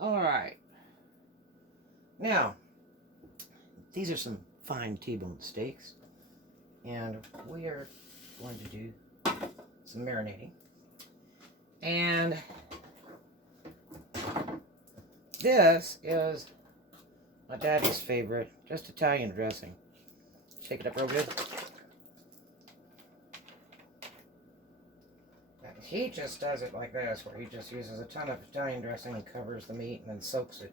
Alright. Now, these are some fine T-bone steaks. And we are going to do some marinating. And this is my daddy's favorite, just Italian dressing. Shake it up real good. And he just does it like this, where he just uses a ton of Italian dressing and covers the meat and then soaks it.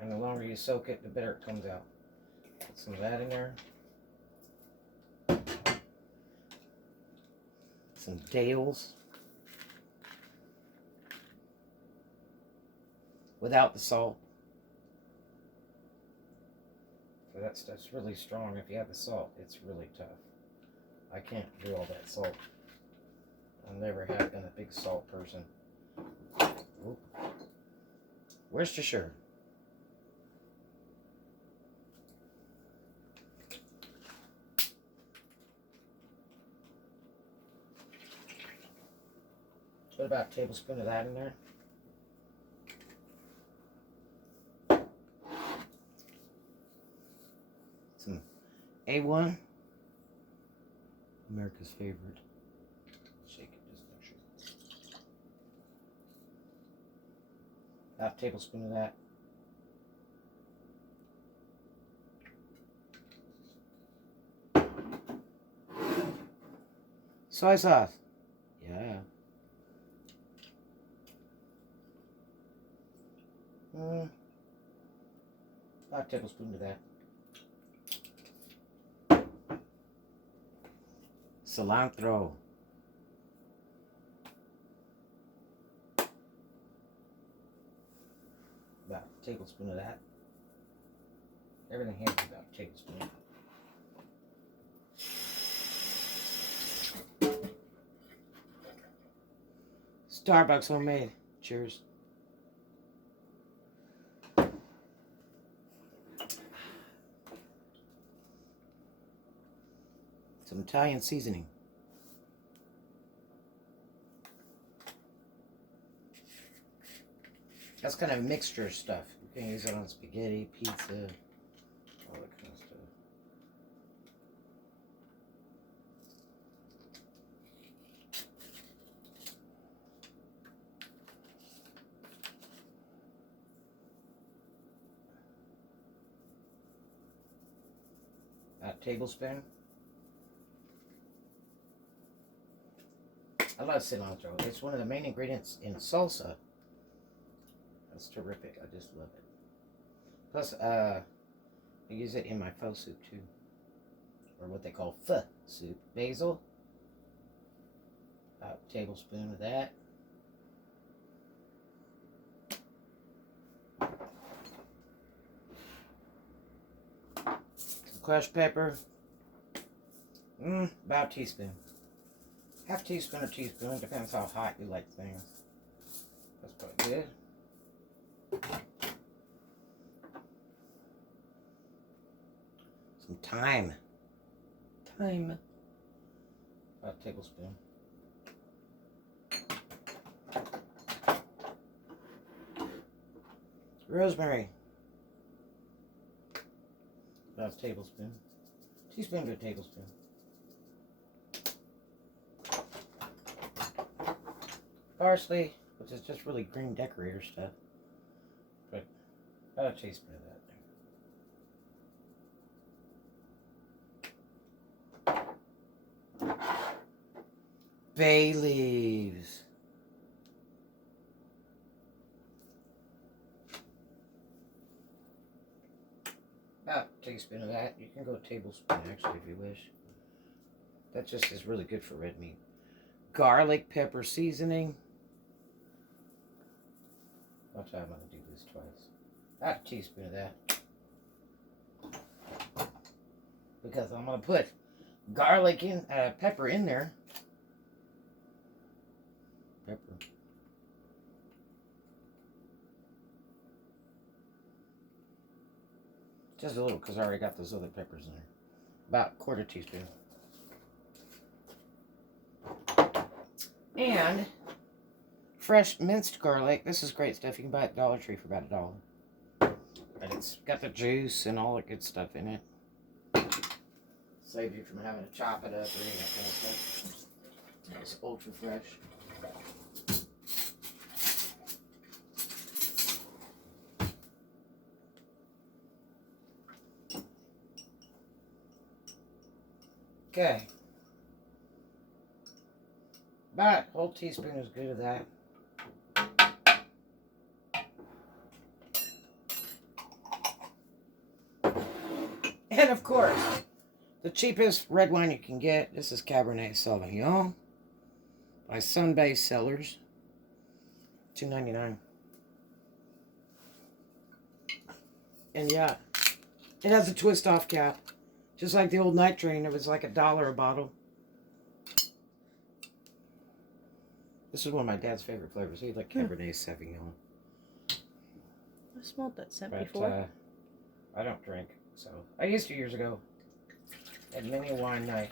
And the longer you soak it, the better it comes out. Put some of that in there. Some Dales. Without the salt. So that stuff's really strong. If you have the salt, it's really tough. I can't do all that salt. I never have been a big salt person. Oop. Worcestershire. Put about a tablespoon of that in there. Some A1. America's favorite. Shake it, just make sure. Half a tablespoon of that. Soy sauce. Yeah. About a tablespoon of that. Cilantro. About a tablespoon of that. Everything has about a tablespoon. Starbucks homemade. Cheers. Some Italian seasoning. That's kind of mixture stuff. You can use it on spaghetti, pizza, all that kind of stuff. About a tablespoon. I love cilantro. It's one of the main ingredients in salsa. That's terrific. I just love it. Plus, I use it in my pho soup too. Or what they call pho soup. Basil. About a tablespoon of that. Some crushed pepper. About a teaspoon. Half teaspoon or teaspoon, depends how hot you like things. That's probably good. Some thyme. Thyme. About a tablespoon. Rosemary. About a tablespoon. Teaspoon to a tablespoon. Parsley, which is just really green decorator stuff. But about a teaspoon of that. Bay leaves. About a teaspoon of that. You can go a tablespoon actually if you wish. That just is really good for red meat. Garlic pepper seasoning. I'll try, I'm going to do this twice. About a teaspoon of that. Because I'm going to put garlic in, pepper in there. Pepper. Just a little, because I already got those other peppers in there. About a quarter teaspoon. And fresh minced garlic. This is great stuff. You can buy it at Dollar Tree for about $1. But it's got the juice and all the good stuff in it. Saves you from having to chop it up or any of that kind of stuff. It's ultra fresh. Okay. About a whole teaspoon is good of that. And of course, the cheapest red wine you can get. This is Cabernet Sauvignon by Sunbay Cellars. $2.99. And yeah, it has a twist off cap. Just like the old Night Train, it was like $1 a bottle. This is one of my dad's favorite flavors. He liked Cabernet Sauvignon. I smelled that scent before. I don't drink, so I used to years ago. At many a wine night.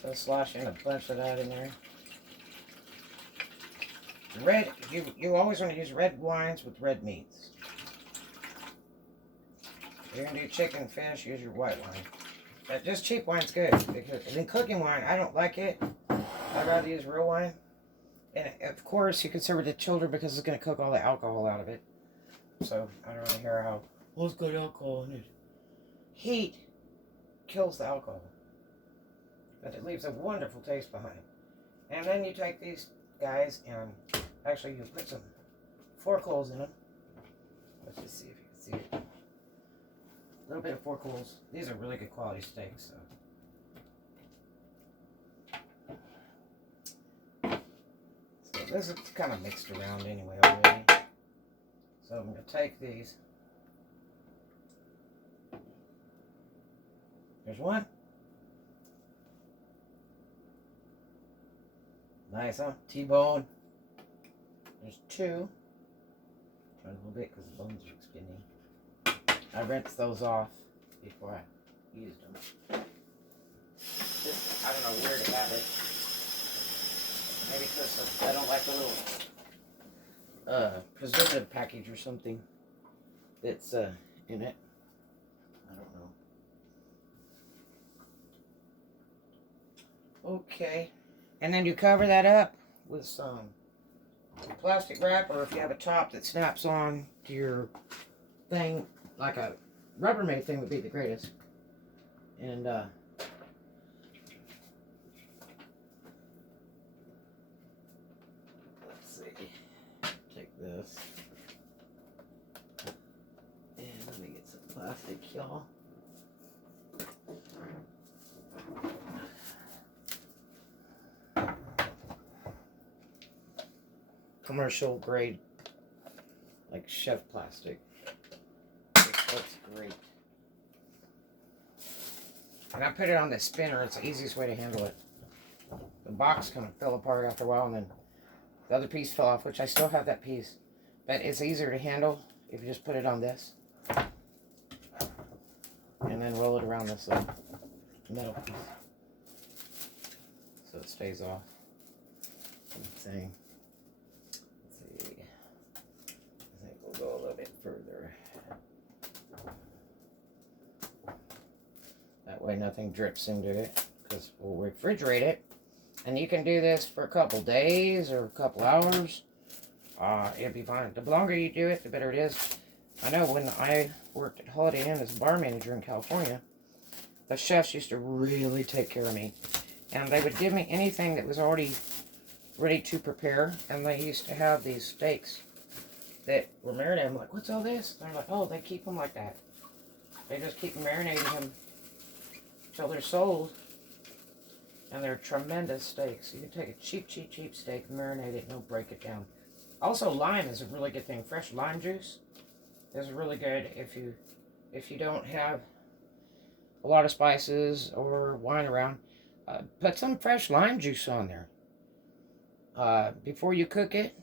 So slosh in a bunch of that in there. Red, you always want to use red wines with red meats. If you're going to do chicken, fish, use your white wine. But just cheap wine's good. Because in cooking wine, I don't like it. I'd rather use real wine. And of course, you can serve it to children because it's going to cook all the alcohol out of it. So I don't really hear how, well, it's got alcohol in it. Heat kills the alcohol. But it leaves a wonderful taste behind. And then you take these guys and actually you put some fork holes in them. Let's just see if you can see it. A little bit of fork holes. These are really good quality steaks. So this is kind of mixed around anyway already. So I'm going to take these. There's one. Nice, huh? T-bone. There's two. Try a little bit because the bones are spinning. I rinsed those off before I used them. Just, I don't know where to have it. Maybe because I don't like the little preservative package or something that's in it. I don't know. Okay. And then you cover that up with some plastic wrap, or if you have a top that snaps on to your thing, like a Rubbermaid thing would be the greatest. And let's see, take this, and let me get some plastic, y'all. Commercial grade, like chef plastic. That's great. And I put it on the spinner. It's the easiest way to handle it. The box kind of fell apart after a while, and then the other piece fell off, which I still have that piece. But it's easier to handle if you just put it on this. And then roll it around this metal piece. So it stays off. Same. Go a little bit further. That way nothing drips into it, because we'll refrigerate it. And you can do this for a couple days or a couple hours. It'll be fine. The longer you do it, the better it is. I know when I worked at Holiday Inn as a bar manager in California, the chefs used to really take care of me. And they would give me anything that was already ready to prepare. And they used to have these steaks that were marinated. I'm like, what's all this? They're like, oh, they keep them like that. They just keep marinating them until they're sold. And they're tremendous steaks. You can take a cheap steak, marinate it, and it'll break it down. Also, lime is a really good thing. Fresh lime juice is really good if you don't have a lot of spices or wine around. Put some fresh lime juice on there before you cook it.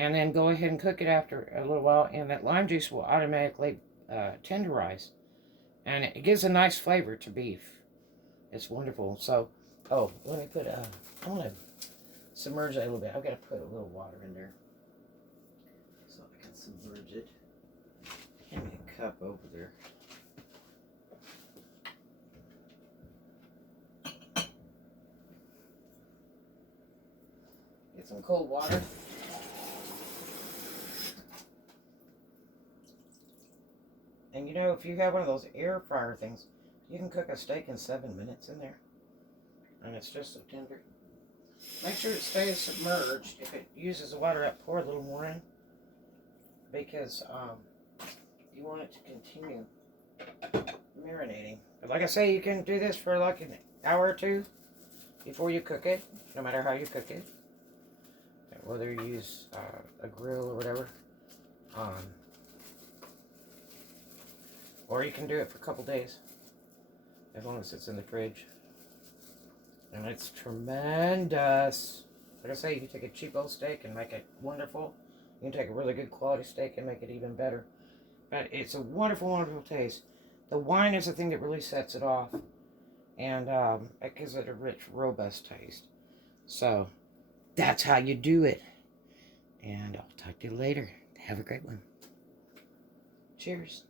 And then go ahead and cook it after a little while, and that lime juice will automatically tenderize. And it gives a nice flavor to beef. It's wonderful. So, oh, let me put, I want to submerge it a little bit. I've got to put a little water in there so I can submerge it. Give me a cup over there. Get some cold water. And you know, if you have one of those air fryer things, you can cook a steak in 7 minutes in there. And it's just so tender. Make sure it stays submerged. If it uses the water up, pour a little more in. Because you want it to continue marinating. But like I say, you can do this for like an hour or two before you cook it, no matter how you cook it. Whether you use a grill or whatever. Or you can do it for a couple days, as long as it's in the fridge. And it's tremendous. Like I say, you can take a cheap old steak and make it wonderful. You can take a really good quality steak and make it even better. But it's a wonderful, wonderful taste. The wine is the thing that really sets it off. And it gives it a rich, robust taste. So, that's how you do it. And I'll talk to you later. Have a great one. Cheers.